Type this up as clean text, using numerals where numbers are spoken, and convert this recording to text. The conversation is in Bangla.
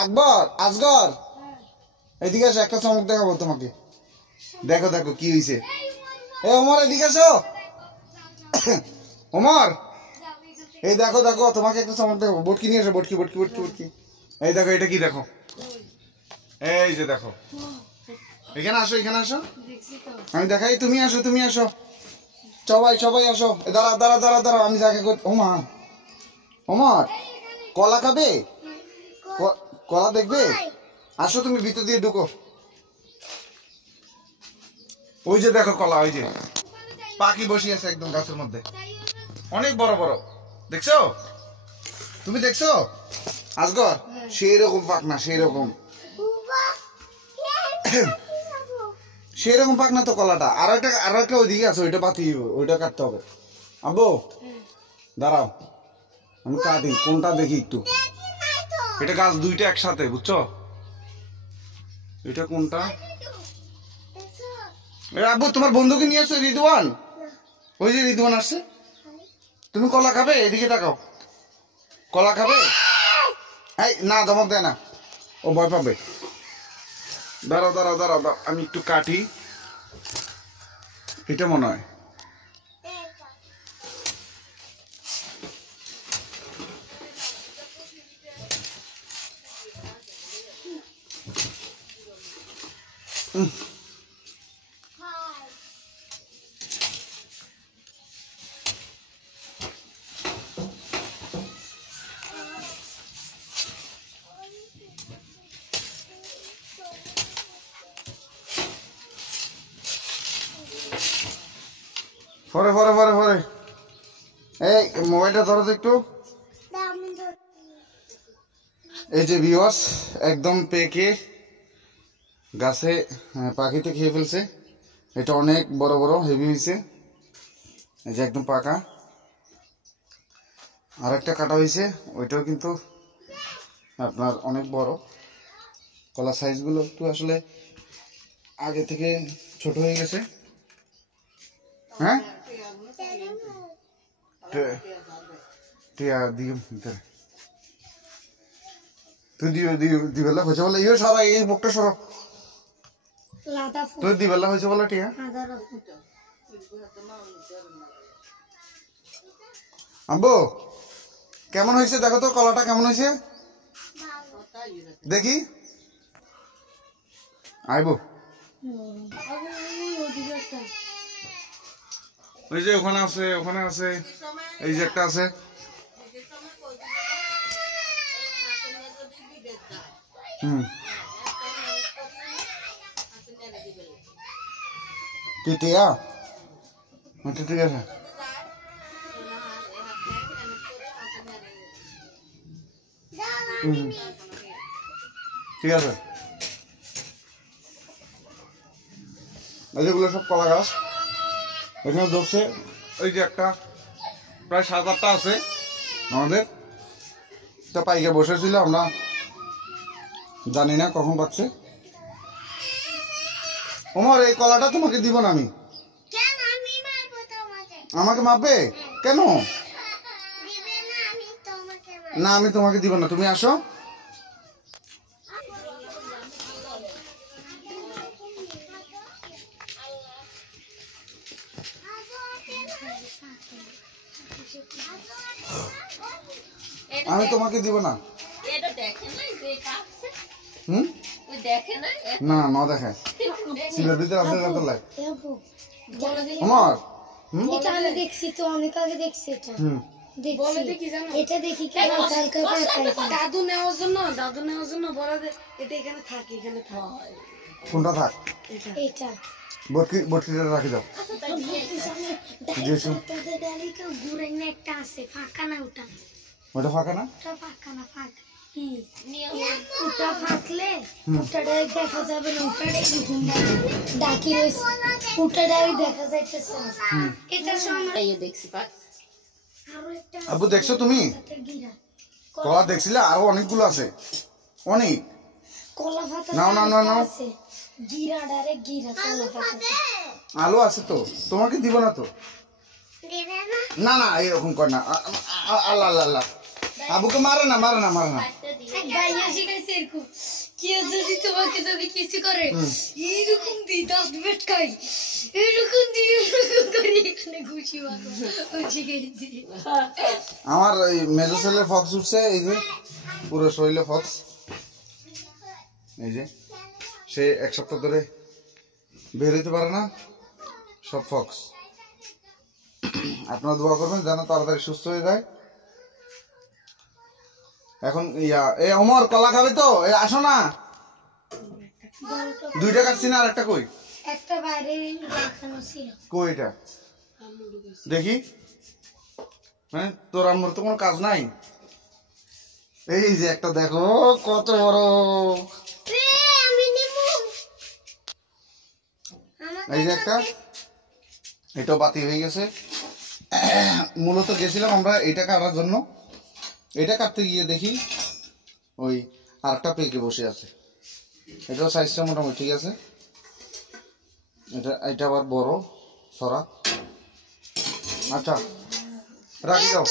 আকবর, আসগর, এদিকে আসো, একটা চমক দেখাবো তোমাকে। দেখো দেখো কি হয়েছে। এ ওমর, এদিকে আসো। ওমর, এই দেখো দেখো, তোমাকে একটা চমক দেখাবো। বটকি নিয়ে আসো, বটকি বটকি বটকি বটকি। এই দেখো, এটা কি দেখো, এই যে দেখো। এখানে আসো, এখানে আসো, আমি দেখাই। তুমি আসো, তুমি আসো, সবাই সবাই আসো। দাঁড়া দাঁড়া দাঁড়া দাঁড়া, আমি যাকে ওমা, ওমর কলা খাবে? কলা দেখবে? আসো, তুমি ভিতর দিয়ে ঢুকো। ওই যে দেখো কলা, ওই যে পাখি বসে আছে একদম গাছের মধ্যে, অনেক বড় বড়। দেখছো? তুমি দেখছো আসগর? সেই রকম পাক না, সেই রকম সেই রকম পাক না তো কলাটা। আর একটা ওইদিকে আছে, ওইটা পাতি, ওইটা কাটতে হবে। আব্বু দাঁড়াও, আমি কাটি, কোনটা দেখি একটু। এটা গাছ দুইটা একসাথে, বুঝছো? এটা কোনটা? আব্বু তোমার বন্ধুকে নিয়ে আসছো, রিদওয়ান? ওই যে রিদওয়ান আসছে। তুমি কলা খাবে? এদিকে তাকাও, কলা খাবে? এই না, ধমক দেয় না, ও ভয় পাবে। দাঁড়াও দাঁড়াও দাঁড়াও, আমি একটু কাটি। এটা মনে হয় পরে পরে পরে পরে। এই মোবাইলটা ধরো তো একটু। এই যে ভিউয়ার্স, একদম পেকে গাছে পাখিতে খেয়ে ফেলছে। এটা অনেক বড় বড়, হেভি হয়েছে। এই যে একদম পাকা। আর একটা কাটা হয়েছে, ওইটাও কিন্তু আপনার অনেক বড়। কলা সাইজগুলো একটু আসলে আগে থেকে ছোট হয়ে গেছে। হ্যাঁ, তুই দিবেলা হয়েছে বলে ইয়ে সারা, এই বুকটা সরো, তুই দিবেলা হয়েছে বলে টিয়া। আব্বু কেমন হয়েছে দেখো তো, কলাটা কেমন হয়েছে দেখি। আইবো, ওই যে ওখানে আছে, ওখানে আছে, এই যে একটা আছে। তুই টিয়া, ঠিক আছে। ঠিক আছে, এগুলো সব কলা গাছ এখানে ধরছে। ওই যে একটা প্রায় 7-8টা আছে আমাদের। তা পাইকে বসেছিল, আমরা জানি না কখন পাচ্ছে। ওমর, এই কলাটা তোমাকে দিব না আমি। আমাকে মাপবে কেন? না, আমি তোমাকে দিব না, তুমি আসো। আমি তোমাকে দিব না। না না দেখায়, সিলের ভিতরে আছে লাই। আমার আমি দেখছি তো, অনেক আগে দেখছি এটা। এটা দেখি দাদু নেওয়ার জন্য বড়, এটা এখানে থাকে, এখানে থাকে। কোনটা থাক? এটা বটকিটা রাখি দাও। একটা আছে ফাঁকা না, ওটা ফাঁকা না, ওটা ফাঁকা না, ফাঁকা ওটা ফাঁকলে ওটা ডাইরেক্ট দেখা যাবে না, ওটা ডাকি রয়েছে, ওটা ডাইরেক্ট দেখা যাইতেছে। এটা সময় দেখছি। আব্বু দেখছো তুমি কলা? দেখছিলে আরো অনেকগুলো আছে, অনেক কলা পাতা। নাও নাও নাও নাও, গিরা ডাইরেক্ট গিরা কলা পাতা। আলো আছে তো, তোমাকে দিব না তো। না না, এরকম কর না, আল্লাহ আল্লাহ আল্লাহ। আব্বুকে মারে না, মারে না, মারে না। ভাইয়া শিখাইছে এরকম কেউ যদি তোমাকে যদি কিছু করে এরকম দিই দাঁত বেটকাই এরকম দিয়ে এরকম করে এখানে ঘুষি মারো ও শিখাইছে। আমার এই মেজো ছেলের ফক্স উঠছে, এই যে পুরো শরীরে ফক্স, এই যে সে এক সপ্তাহ ধরে বের হইতে পারে না, সব ফক্স। আপনারা দোয়া করবেন যেন তাড়াতাড়ি সুস্থ হয়ে যায়। এখন এ ওমর কলা খাবে তো? এই আসো না, 2টা কাটছি না, আর একটা কই? একটা বাইরে রাখানো ছিল। কই এটা দেখি, মানে তোর আম্মুর তো কোনো কাজ নাই। এই যে একটা দেখো কত বড়, এই যে একটা, এটাও বাতি হয়ে গেছে। মূলত গেছিলাম আমরা এটা কাটার জন্য, এটা কাটতে গিয়ে দেখি ওই আরেকটা পেকে বসে আছে। এটাও সাইজটা মোটামুটি ঠিক আছে, এটা আবার বড় সরা। আচ্ছা রাখি দাও।